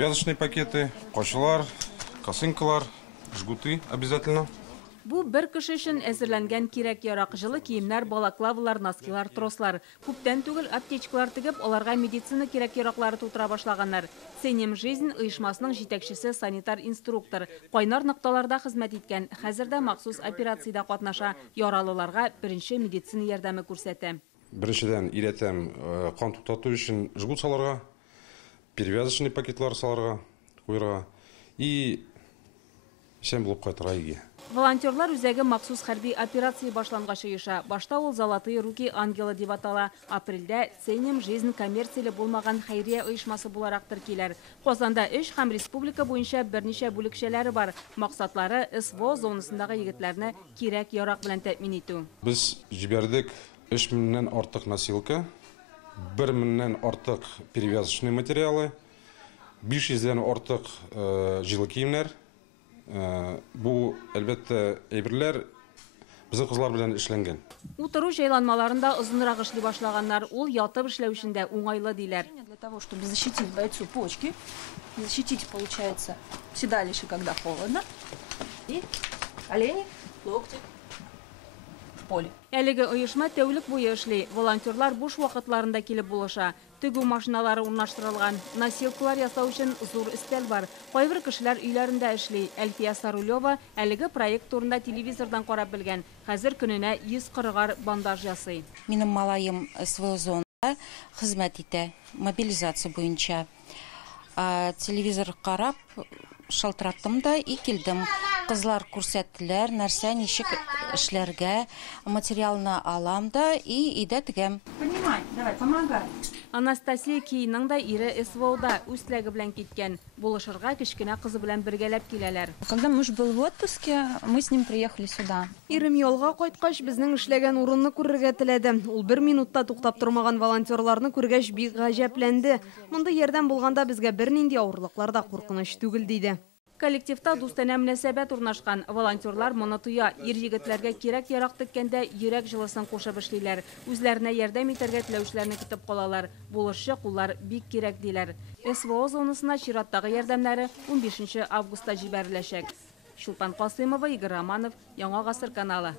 перевязочные пакеты, кошелар, косынкалар, жгуты обязательно. Бу бер кеше өчен әзерләнгән кирәк ярак җылы киемнәр, балаклавалар, носкилар, трослар. Күптән түгел аптечкалар тегеп, аларга медицина кирәк яраклары тутыра башлаганнар. Сенем жизнь оешмасының җитәкчесе санитар-инструктор. Кайнар нокталарда хезмәт иткән, хәзердә махсус операциядә катнаша, яралыларга беренче медицина ярдәме күрсәтә. Беренчедән иретәм кан туктату өчен жгут саларга, перевязочный пакетлар саларга, куйырга и исән булып кайтырга өйгә. Волонтерлар үзәге махсус хәрби операция башлангачы йыша. Башта ул «Золотые руки ангелы» дип атала. Апрельдә «Сенем жизнь» коммерцияле булмаган хәйрия оешмасы буларактыр килер. Казанда эш һәм республика буенча берничә бүлекчәләре бар. Максатлары СВО зонасындагы егетләрне кирәк ярак белән тәэмин итү. Без җибәрдек 3000-нән артык носилка, 1000-нән артык перевязочный материалы, 500-дән артык җылы киемнәр. Бу әлбәттә әйберләр безнең кызлар белән эшләнгән. Утыру җайланмаларында озынрак эшли башлаганнар, ул ятып эшләүчендә уңайлы диләр. Для того, чтобы защитить бойцу почки, защитить, получается, седалище, когда холодно, и колени, локти в поле. Әлеге оешма тәүлек буе эшли. Волонтерлар буш вакытларында килеп булыша. Тегү машиналары урнаштырылган, носилкалар ясау өчен зур өстәл бар. Кайбер кешеләр өйләрендә эшли. Әлфия Сарулева әлеге проект турында телевизордан карап белгән. Хәзер көненә 140 бандаж ясый. Минем малаем СВО зонда хезмәт итә, мобилизация буенча. Телевизор карап шалтыраттым да и килдем. Кызлар күрсәттеләр, нәрсә ничек эшләргә, материалны алам да и идә тегәм. Понимай, давай, помогай. Анастасия Кейның да ире СВОда үсләге белән киткән. Булышырга кечкенә кызы белән бергәләп киләләр. Когда муж был в отпуске, мы с ним приехали сюда. Ирем ялга кайткач безнең эшләгән урынны күрергә теләде. Ул 1 минутта туктап тормаган волонтерларны күргәч бик гаҗәпләнде. Монда ярдәм булганда безгә бернинди авырлыклар да куркыныч түгел диде. Коллективта дустана мөнәсәбәт урнашкан. Волонтерлар моны туя. Ир-егетләргә кирәк ярак теккәндә йөрәк җылысын кушып эшлиләр. Үзләренә ярдәм итәргә теләүчләрне көтеп калалар. Булышчы куллар бик кирәк диләр. СВО зонасына чираттагы ярдәмнәре 15 августта җибәреләчәк. Шулпан Касыймова, Игорь Романов, Яңа гасыр каналы.